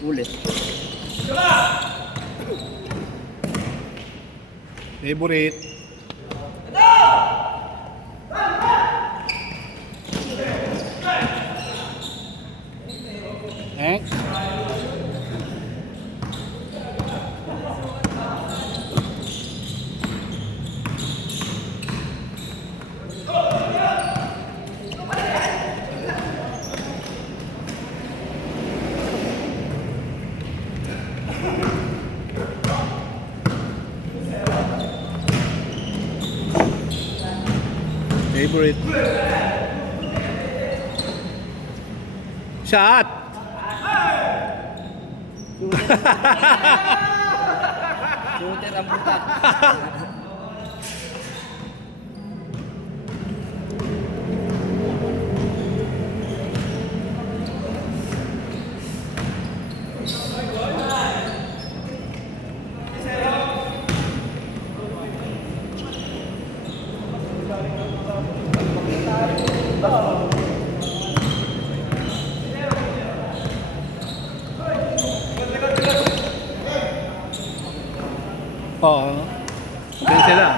Ulit. Favorite. Thanks. Favorite. Shot. Shooter ang puta. Oo. Ganyan sila.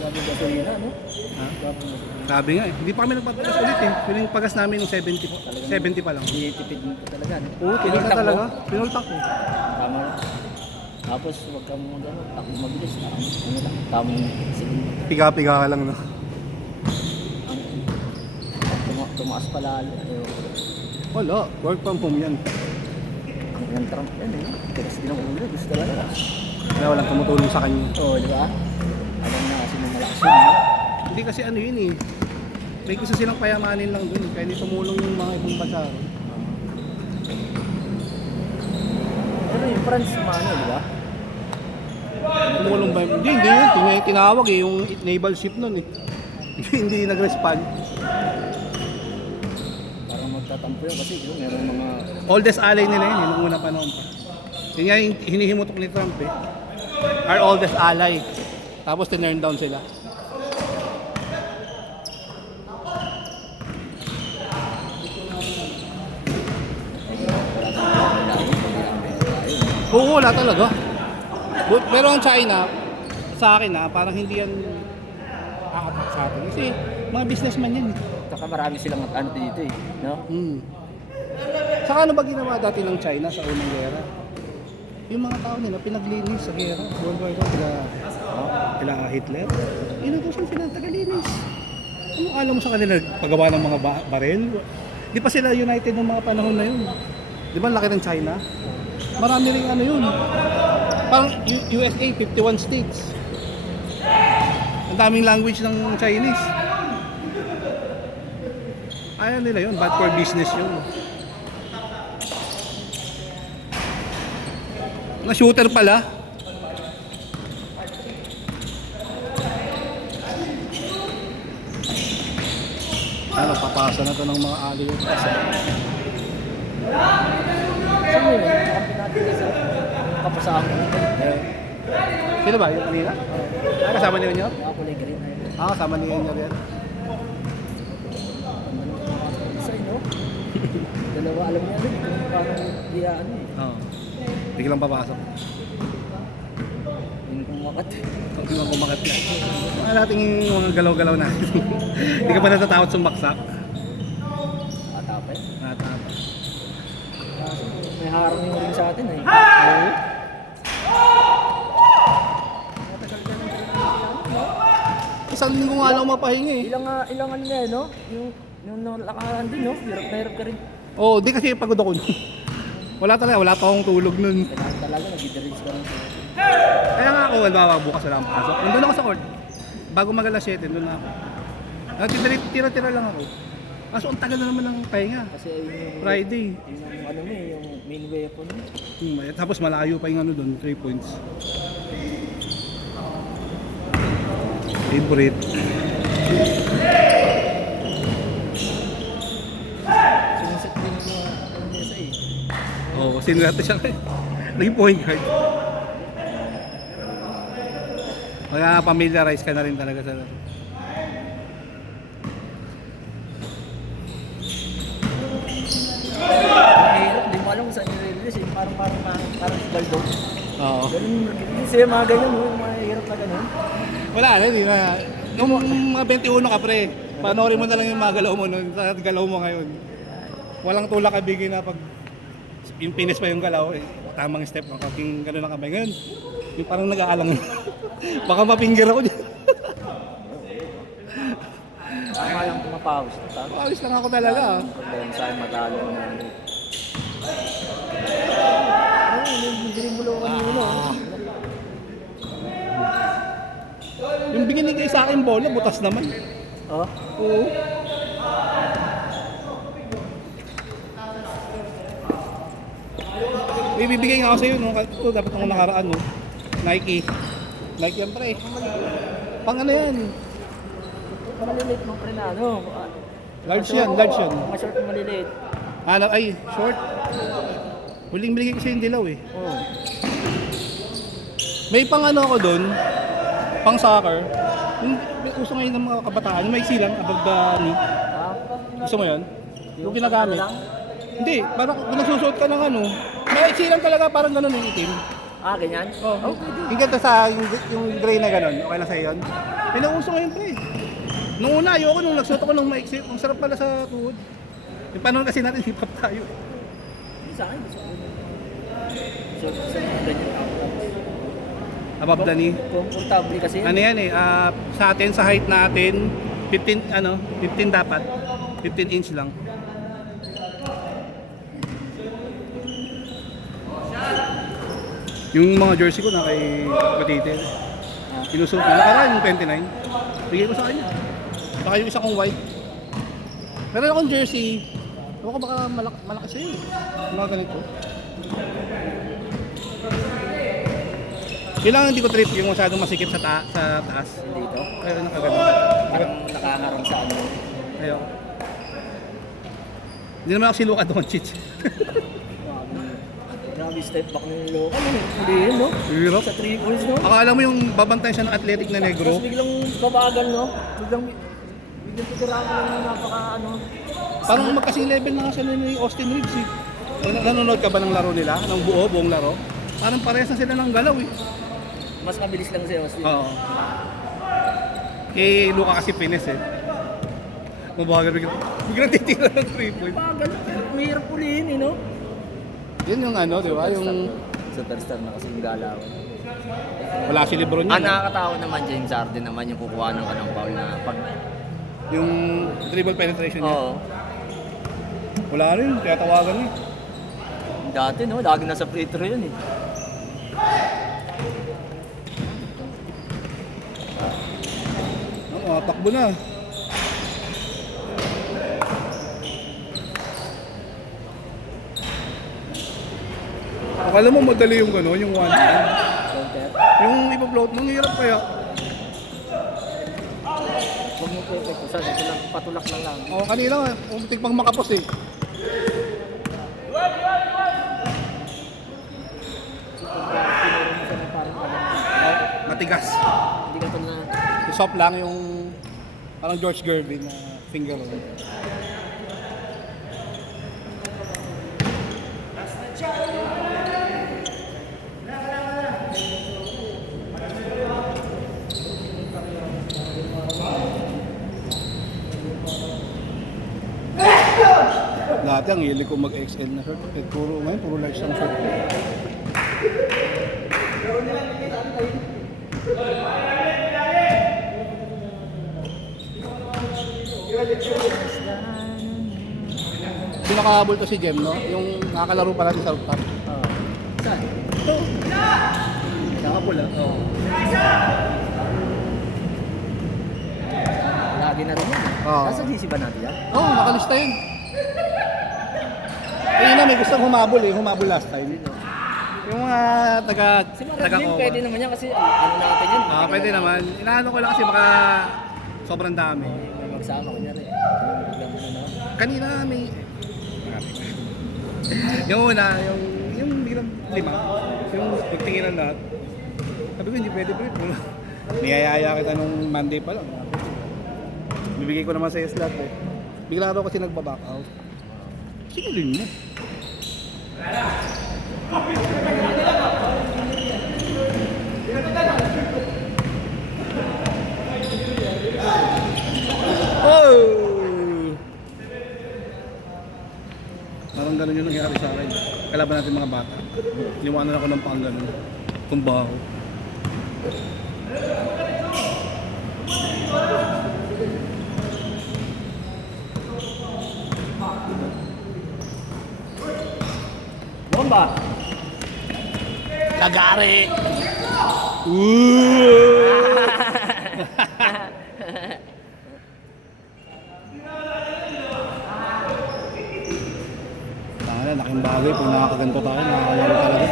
Grabe gasolina, no? Ha? Grabe gasolina. Sabi nga eh. Hindi pa kami nagpapagas ulit eh. Piling pagas namin ng 70. 70 pa lang. Hindi tipid mo talaga, no? Oo, tinig na talaga. Pinultak ko. Tama lang. Tapos huwag kang ano, takbo mabilis. Ano lang, tamang sige. Piga-piga ka lang no. Tumaas pa lalo. Wala. Work from home yan. Ang Trump yan, eh. Tigas din ang ulo. Gusto talaga. Wala, walang tumutulong sa kanya. Oo, di ba? Alam na kasi nung malakas yun, no? Hindi kasi ano yun eh. May gusto silang payamanin lang dun. Kaya hindi tumulong yung mga ibang bansa. Ano yung France ano, di ba? Tumulong ba? Hindi yun. Tinawag eh. Yung naval ship nun eh. Hindi nag-respond. Parang magtatampo yun kasi yun, meron mga... Oldest ally nila yun. Yung una panahon pa. Yun nga yung hinihimutok ni Trump eh. Our oldest ally. Tapos tinurn down sila. Oo, wala talaga. Pero ang China, sa akin parang hindi yan aabot sa atin. Kasi mga businessman yan eh. Saka marami silang ano dito eh, no? Saka ano ba ginawa dati ng China sa unang gera? Yung mga tao nila pinaglinis sa gera. World War II kila Hitler. Inutusan sila ng tagalinis. Ano alam mo sa kanila paggawa ng mga baril? Di pa sila united ng mga panahon na yun. Di ba laki ng China? Marami rin ano yun. Parang USA, 51 states. Ang daming language ng Chinese. Ayaw nila yun, bad for business yun. Na shooter pala. Ano, papasa na to ng mga aliyo. Sino yun? Kakampi natin kasi kapasahan ko. Sino ba? Yung kanina? Kasama niyo niyo? Mga kulay green na yun. Kasama niyo niyo rin. Isa yun, no? Dalawa, alam niya rin kung paano iya ano eh. Oo. Biglang papasok. Yun kung makat. Hindi mo kumakat na. Mga nating mga galaw-galaw na. Hindi ka ba natatakot sumaksak? Matapay. Natatakot. May harang yung ring sa atin eh. Oo. Matagal ka ng ring. Isang linggo nga lang mapahinga eh. Ilang ano na no? Yung nalakaran din, no? Hirap ka rin. Oo, di kasi pagod ako nun. Wala talaga, wala pa akong tulog nun. Kailangan talaga, nag-drinks ka rin. Kaya nga ako, halimbawa bukas wala akong pasok. Nandun ako sa court. Bago mag-alas 7, nandun na ako. Tira-tira lang ako. Kaso ang tagal na naman ng pahinga. Kasi yung... Friday. Yung ano mo yung main weapon mo. Tapos malayo pa yung ano doon, 3 points. Favorite. Sinisit din yung mga mesa eh. Oo, sinurate siya. Naging point guard. Kaya familiarize ka na rin talaga sa laro. Mahirap Galdo. Oo. Ganun, hindi siya mga ganyan, yung mga hirap na ganun. Wala na, hindi na. Nung mga 21 ka pre, panoorin mo na lang yung mga galaw mo nun, sa galaw mo ngayon. Walang tulak kabigay na pag yung finish pa yung galaw, eh, tamang step, yung gano'n na kamay. Ngayon, yung parang nag-aalang. Baka mapinggir ako dyan. Tama lang pumapawis. Alis lang ako talaga. Problema sa akin, matalo na. Yung diribulo ko kanino. Yung binigay sa akin bola, butas naman. Oh? Oo. Ibibigay nga ako sa'yo, no? Ito, dapat nung nakaraan, no? Nike. Nike yan, pre. Pang ano yan? Maliliit mo pre na ano. Large yan, large yan. Mga short na maliliit. Ano, ay, short. Huling binigay ko sa'yo yung dilaw, eh. Oo. May pang ano ako doon, pang soccer. Yung may uso ngayon ng mga kabataan, yung may silang, above the knee. Ah? Gusto mo yun? Yung ginagamit. Ano lang? Hindi, parang kung nagsusuot ka ng ano, may silang talaga parang gano'n yung itim. Ah, ganyan? Oh, yung ganda sa yung gray na gano'n, okay lang sa'yo yun? May nauso ngayon pre. Nung una, ayoko nung nagsuot ako ng maiksi, ang sarap pala sa tuhod. Yung panahon kasi natin, hip-hop tayo. Hindi sa akin. Gusto ko yun. Short sa ganyan. Above the knee. Comfortable kasi yun. Ano yan eh, sa atin, sa height natin, 15 dapat. 15 inch lang. Yung mga jersey ko na kay Patite. Pinusuot ko. Nakaraan yung 29. Bigay ko sa kanya. Saka yung isa kong white. Meron akong jersey. Ewan ko baka malaki sa'yo eh. Mga ganito. Kailangan hindi ko trip yung masyadong masikip sa taas. Dito. Kaya nakagano. Parang nakaharang sa ano. Ayoko. Hindi naman ako si Luka Doncic. Grabe step back ng local. Hindi yun, no? Hirap. Sa 3 points, no? Akala mo yung babantayan siya ng athletic na negro. Tapos biglang babagal, no? Biglang titirahan ko lang ng napaka, ano. Parang magkasing level na nga siya ni Austin Reeves eh. Nanonood ka ba ng laro nila? Ng buong laro? Parang parehas na sila ng galaw eh. Mas mabilis lang siya, Austin. Oo. Eh, Luka kasi finish eh. Mabagal biglang titira ng 3 point. Bagal. Mahirap ulihin, eh, no? Yun yung ano, di ba? Yung Superstar na kasi yung galaw. wala si Lebron Ah, yun. nakakatawa naman, James Harden naman yung kukuha ng kanang foul na pag... Yung dribble penetration niya. Oo. Wala rin, kaya tawagan niya. Dati, no? Lagi nasa free throw yun, eh. Takbo na. Akala mo madali yung gano'n, yung one time. Counter. Yung ipa-float mo, hirap kaya. Huwag mo perfect. Kasi lang, patulak lang lang. O, kanina nga, umutik pang makapos eh. Tinuro mo siya na parang Matigas. hindi ka ito na... Yung soft lang yung parang George Gervin na finger roll. Dati ang hilig ko mag-XL na shirt. Eh, ngayon, puro large ang shirt. Yung nakahabol to si Jem, no? Yung nakakalaro pa natin sa rooftop. Saan? Ito. Nakahabol, ah. Oo. Lagi na rin yan. Oo. Nasa GC ba natin yan? Oo, nakalista yun. Ayun na, may gustong humabol eh. Humabol last time. Yung mga Si Maradlin, pwede naman yan kasi ano natin yan. Pwede naman. Inaano ko lang kasi baka sobrang dami. May magsama ko niya rin. Biglang ano na. Kanina may... yung una, yung bilang 5. Yung nagtinginan lahat. Sabi ko, hindi pwede bro. Niyayaya kita nung Monday pa lang. Bibigay ko naman sa slot eh. Bigla raw kasi nagbaback out. Sigulin mo. ganun yung nangyari sa akin. Kalaban natin mga bata. Liwanan ako ng pang ganun. Kumbaho. Bomba! Lagari! Tanga, laking bagay pag nakakaganto tayo, nakakalaro talaga.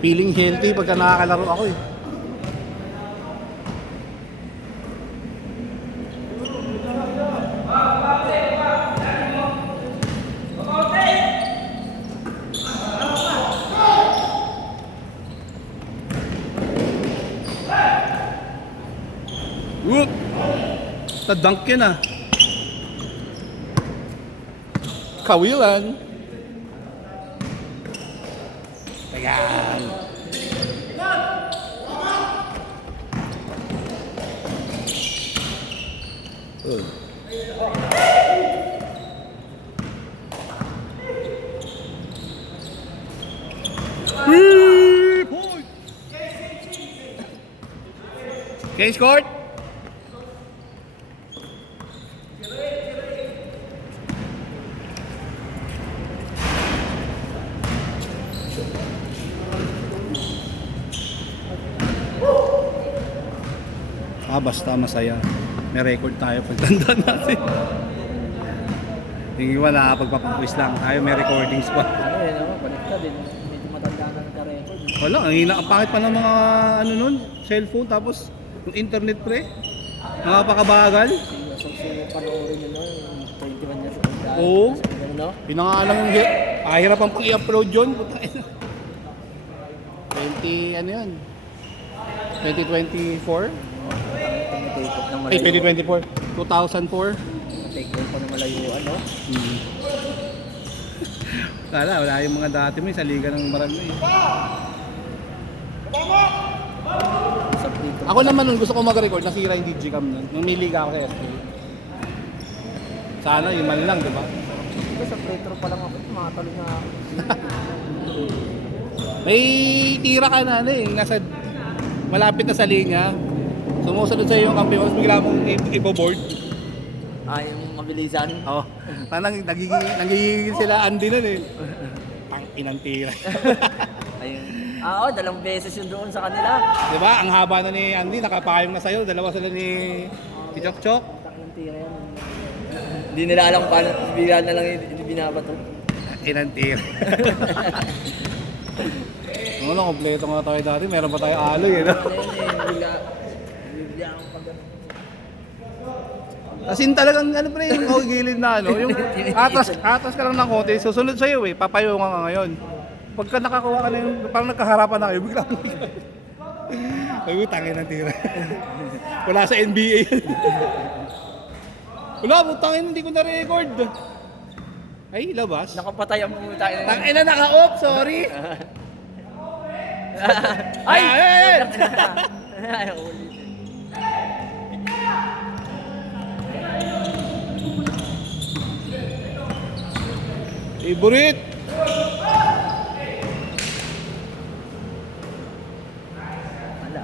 Feeling healthy pagka nakakalaro ako eh. Whoop! Ta-dunk yun ah. Kawilan. Ayan. Point! Case court. Basta masaya. May record tayo pagtanda natin. Yung iba nakapagpapakwis lang. Tayo may recordings pa. Ano yun naman, baliktad din. Medyo matanda na nagka-record. Wala, ang pangit pa ng mga ano nun, cellphone, tapos yung internet pre. Napakabagal. So, panoorin nyo no, yung 21 years old. Oo. No? Pinangalan yung ahirap ang pang i-upload yun. 20, ano yun? 2024? Ay, 2024. 2004. Take home pa na malayuan, no? Wala yung mga dati mo sa liga ng barangay. Sa prito. Ako naman nun, gusto ko mag-record, nasira yung digicam nun. Nung may liga ako sa SK. Sana, yung man lang, diba? Ito sa prito pa lang ako, makatalo na ako. May tira ka na, ano eh, nasa malapit na sa linya. Sumusunod sa'yo yung kampi mo, bigla mong ipo-board. Ah, yung mabilisan. Oo. Parang nagigigil sila Andy nun eh. Pang inantira. Ayun. Oo, dalawang beses yun doon sa kanila. Diba? Ang haba na ni Andy, nakapayong na sa'yo. Dalawa sila ni Chok Chok. Takang tira yan. Hindi nila alam paano, bigla na lang yung binabato. Inantira. Ano, kompleto nga tayo dati. Meron pa tayo aloy eh. No? Bigla akong pag Asin talagang ano pre, yung gilid na ano, yung atas ka lang ng konti, susunod sa'yo eh, papayungan ka ngayon. Pagka nakakuha ka na yung, parang nagkaharapan na kayo, bigla mo. Ay, tangin ng tira. Wala sa NBA. Wala, tangin, hindi ko na-record. Ay, labas. nakapatay ang mga tayo. Tangin na naka-off, sorry. Ay! Ay! Ay, ulit. Favorite. Wala.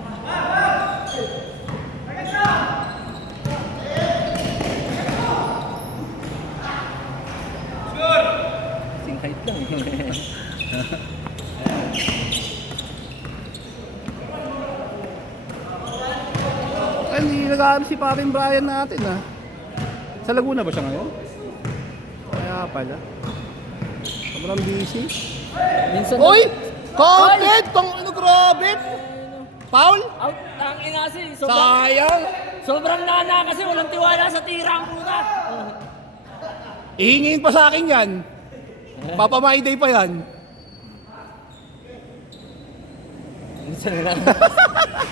Sing height lang. Ay, hindi nag-aaral si Paring Brian natin ah. Sa Laguna ba siya ngayon? Kaya pala. Sobrang busy. Minsan Uy! Counted! Tang ano, grabe! Foul? out ang inasi. Sayang! Sobrang nana kasi walang tiwala sa tira ang puta. Ihingin pa sa akin yan. Papa My Day pa yan. Minsan na lang.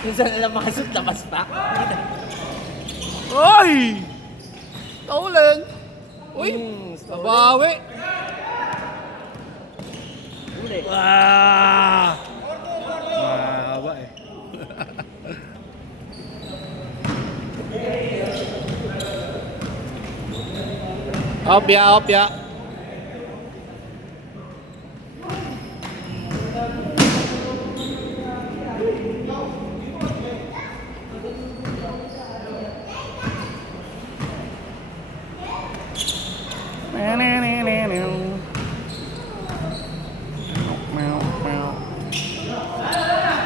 Minsan na lang makasot labas pa. Ay! Taulan! Uy! Nabawi! Uli. Ah! Mahaba eh. Opya, opya.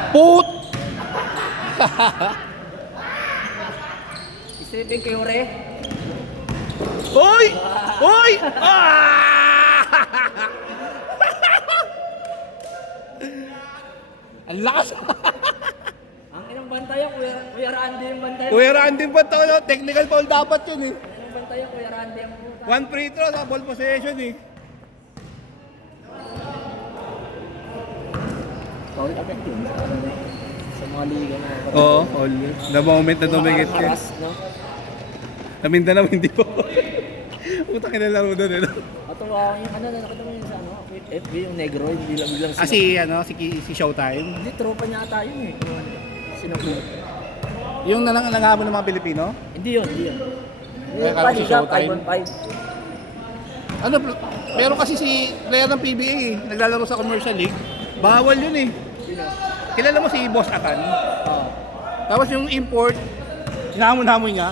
Put! Isipin kayo re. Hoy! Hoy! Ah! Ang lakas! Ang inang bantayan, Kuya Randy yung bantayan. Kuya Randy ba ito? No? Technical foul dapat yun eh. Ang bantayan, Kuya Randy ang puta. One free throw sa ball possession eh. Foul effect yun sa mga liga na. Oo, all. The moment na dumikit yun. Haras, no? Naminda na hindi po. Puta kinalaro doon eh. No? Matuwa yung ano, nakita mo yun sa ano, FB yung negro, yung bilang Ah, si Showtime. Hindi, tropa niya ata yun eh. Sinapulot. Yung nangahabol ng mga Pilipino? Hindi yun, hindi yun. Ay, akala ko si Showtime. 5-on-5. Ano, pero kasi si player ng PBA eh, naglalaro sa commercial league. Bawal yun eh. Sino? Kilala mo si Boss Atan? Oo. Tapos yung import, hinamon-hamon niya.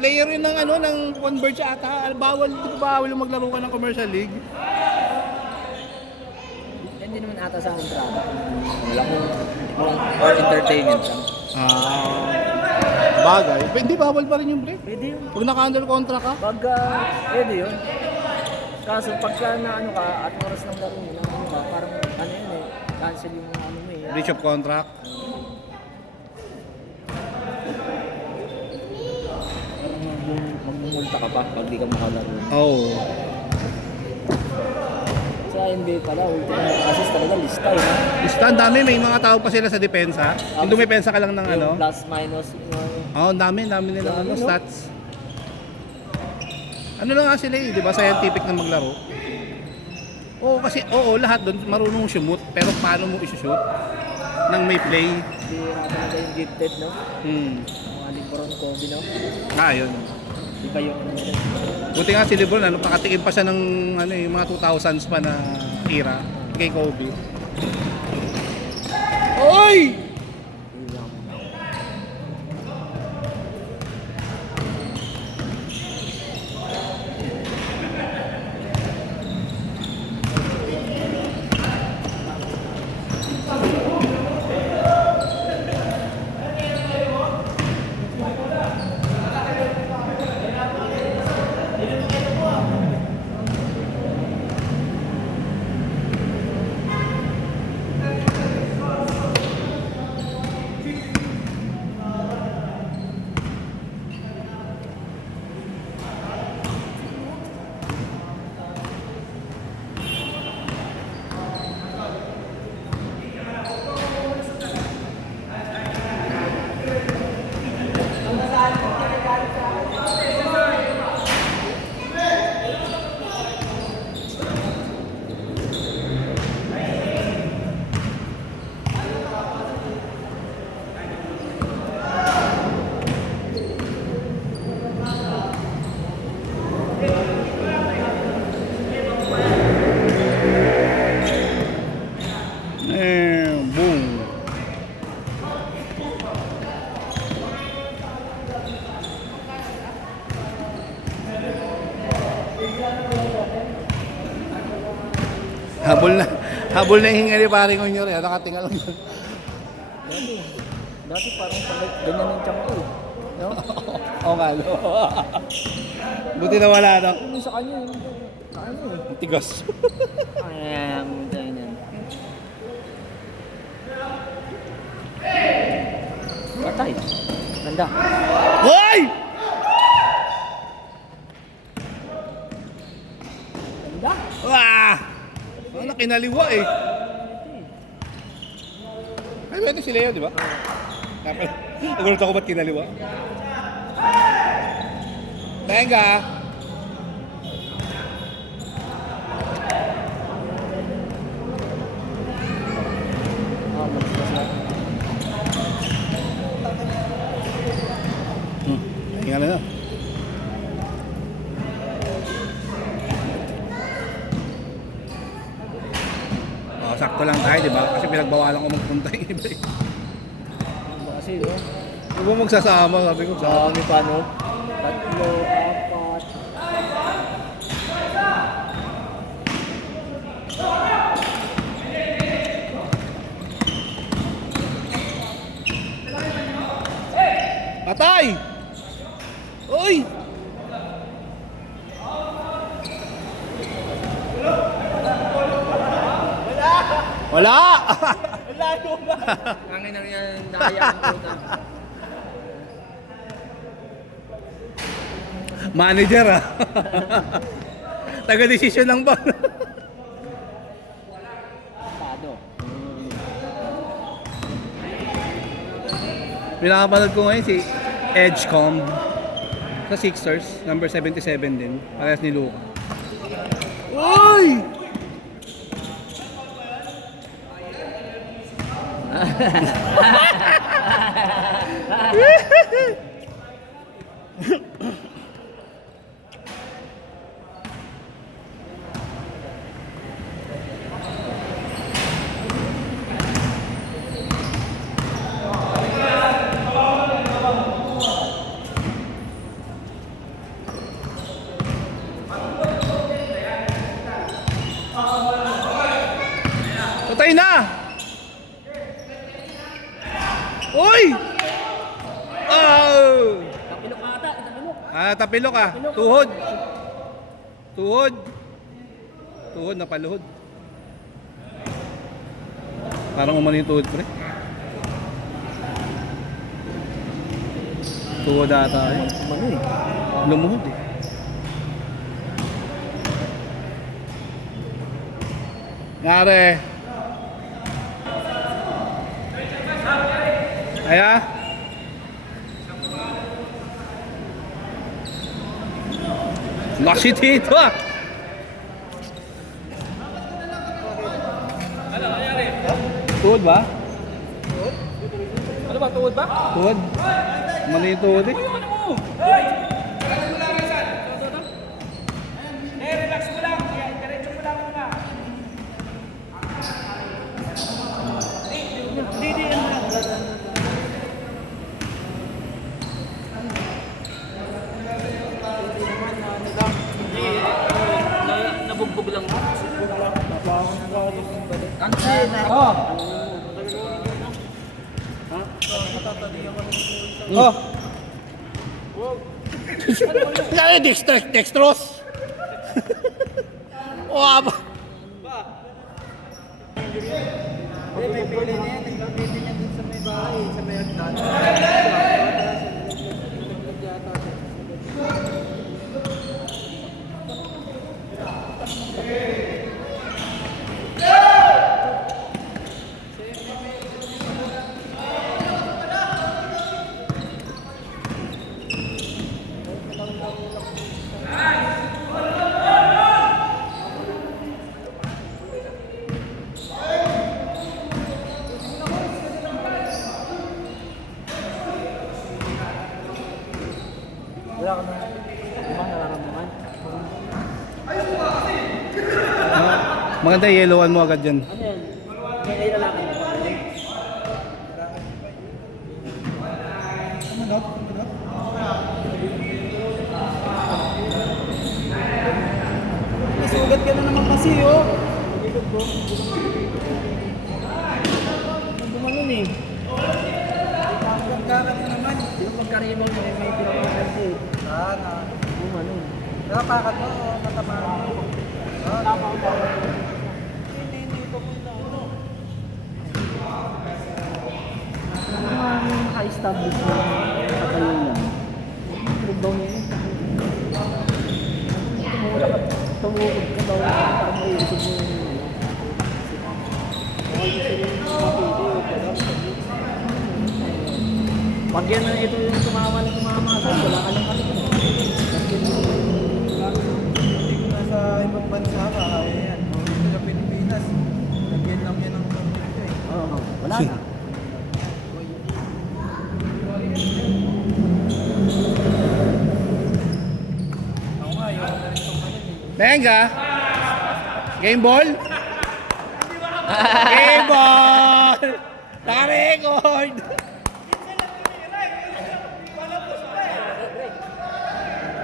Player yun ng ano, ng Converge ata. Bawal yung maglaro ka ng commercial league. Hindi naman ata sa kontrata. Wala ko, or entertainment lang. Bagay. Hindi bawal pa rin yung break. Pwede yun. Pag naka-under contract ka. Pag, pwede yun. Kaso pagka na ano ka, at oras ng laro mo, na ano ka, parang ano yun eh, cancel yung ano mo eh. Breach of contract. Magmumulta ka pa pag di ka makalaro. Oo. Sa NBA pala, ultimate assist talaga lista eh. No? Basta ang dami, may mga tao pa sila sa depensa. Yung dumepensa ka lang ng ano. Yung plus minus, Oo, ang dami nilang ano, stats. Ano lang nga sila eh, di ba? Scientific na maglaro. Oo, kasi lahat doon marunong shoot, pero paano mo i-shoot? Nang may play. hindi talaga yung gifted, no? Mga Lebron, Kobe, no? Yun. Iba yung ano nila. Buti nga si LeBron, pakatikim pa siya ng ano, yung mga 2000s pa na era kay Kobe. Oy! Yun lang. Boom. Habol na hinga ni paring Onyor, nakatinga lang yun. Dati parang ganyan yung tiyan ko eh. No? Oo nga, no? Buti na wala, no? Yung sa kanya, yung sa ano eh. Ang tigas. Ayan, ganyan. Patay. Ganda. Hoy! Ganda. Wah! Ano, kinaliwa eh. Ay, pwede si Leo, di ba? Nagulat ako ba't kinaliwa? Tenga! Tenga na. sakto lang tayo, di ba? Kasi pinagbawalan ko magpunta yung iba eh. Ano ba kasi, no? Huwag mo magsasama, sabi ko. Dami pa, no? Tatlo, apat. Patay! Uy! Wala! Layo ba? Angin na yan, daya ang puta. Manager ah. Taga-desisyon lang ba? Pado. Pinakapanood ko ngayon si Edgecomb sa Sixers, number 77 din. Parehas ni Luka. Uy! Patay na! Uy! Oh! Tapilok ata, tapilok. Tapilok ah. Tuhod. Tuhod. Tuhod, napaluhod. Parang umano yung tuhod, pre. Tuhod ata eh. Ano eh? Lumuhod eh. Ngare. Aya. Laki dito ah. Tuhod ba? Ano ba, tuwod ba? Tuhod. Umano yung tuhod eh. Relax mo lang. Diretso mo lang muna. Hindi, ano lang. Nabugbog lang. Kansin. Oh. Oh. Kaya dextrose. Oh, apa? May pili na yan. Nagbibili niya dun sa may bahay. Sa may agdan. Wala ka na. Ibang nararamdaman. Maganda yellowan mo agad dyan. Ano yan? May lalaki. Nasugat ka na naman kasi, oh. Gumanon eh. Pagkakat na naman. Yung pagkaribang na may pinakakas eh. Gumanon. Nakapakat mo, matamaan mo. Tama ko ba? Hindi papunta ano. Naka-establish na katayo lang. Tribang yun. Tumukod ka daw para maiisip mo yun. Pag yan na ito yung tumama na tumama, wala ka lang kasi. Nasa ibang bansa ka, kaya yan. Sa Pilipinas, lagyan lang yan ang pamilya eh. Oo, wala na. Ako nga, yun na rin itong ano eh. Benga! Game ball? Cable! Naka-record!